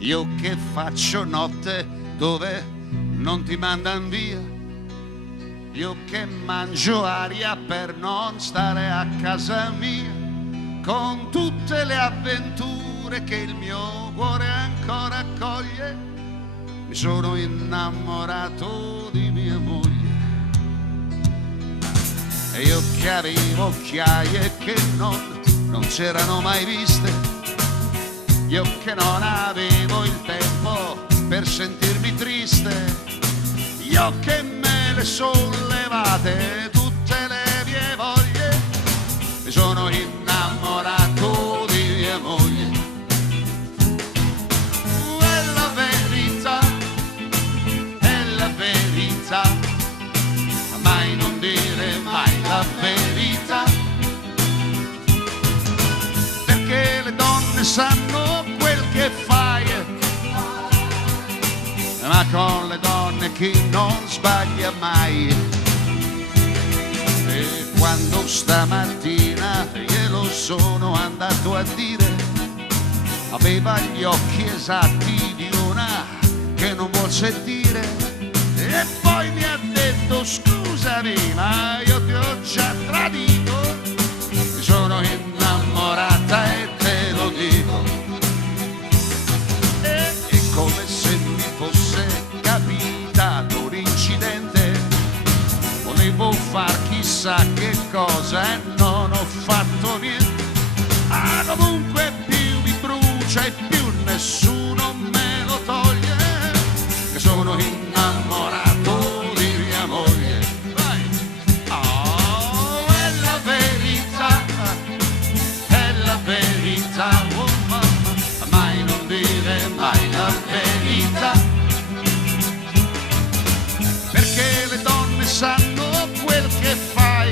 Io che faccio notte dove non ti mandan via, io che mangio aria per non stare a casa mia, con tutte le avventure che il mio cuore ancora accoglie, mi sono innamorato di mia moglie. E io che avevo occhiaie che non c'erano mai viste, io che non avevo il tempo per sentirmi triste, io che me le sollevate tutte le mie voglie, mi sono innamorato di mia moglie. È la verità, è la verità, mai non dire mai la verità, perché le donne sanno quel che fai, ma con le donne chi non sbaglia mai. E quando stamattina glielo sono andato a dire, aveva gli occhi esatti di una che non vuol sentire, e poi mi ha detto scusami ma io ti ho già tradito, mi sono innamorata e te lo dico. E come se mi fosse capitato un incidente, volevo far chissà che cosa e non ho fatto niente. Ah, comunque più mi brucia e più nessuno me lo toglie, che sono innamorato di mia moglie. Vai. Oh, è la verità, è la verità, oh mamma, mai non dire mai la verità, perché le donne sanno quel che fai,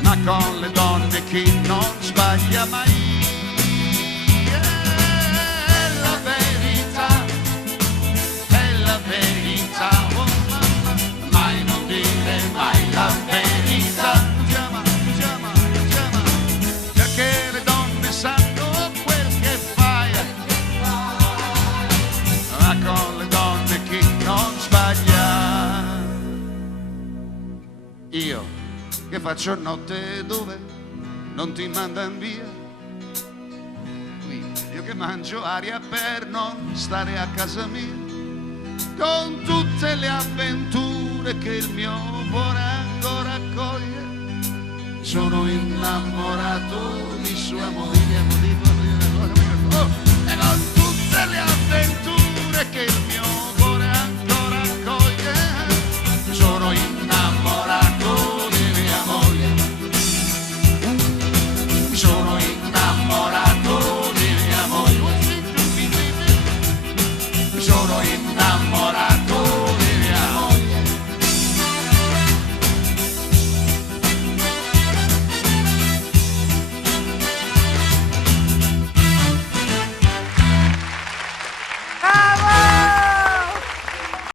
ma con le donne chi non sbaglia mai. È la verità, è la verità, oh mamma, mai non dire mai la verità, chiama, perché le donne sanno quel che fai, ma con le donne chi non sbaglia. Io che faccio notte dove non ti mandan via, io che mangio aria per non stare a casa mia, con tutte le avventure che il mio cuore ancora accoglie, sono innamorato di sua moglie. Oh, e con tutte le avventure che il mio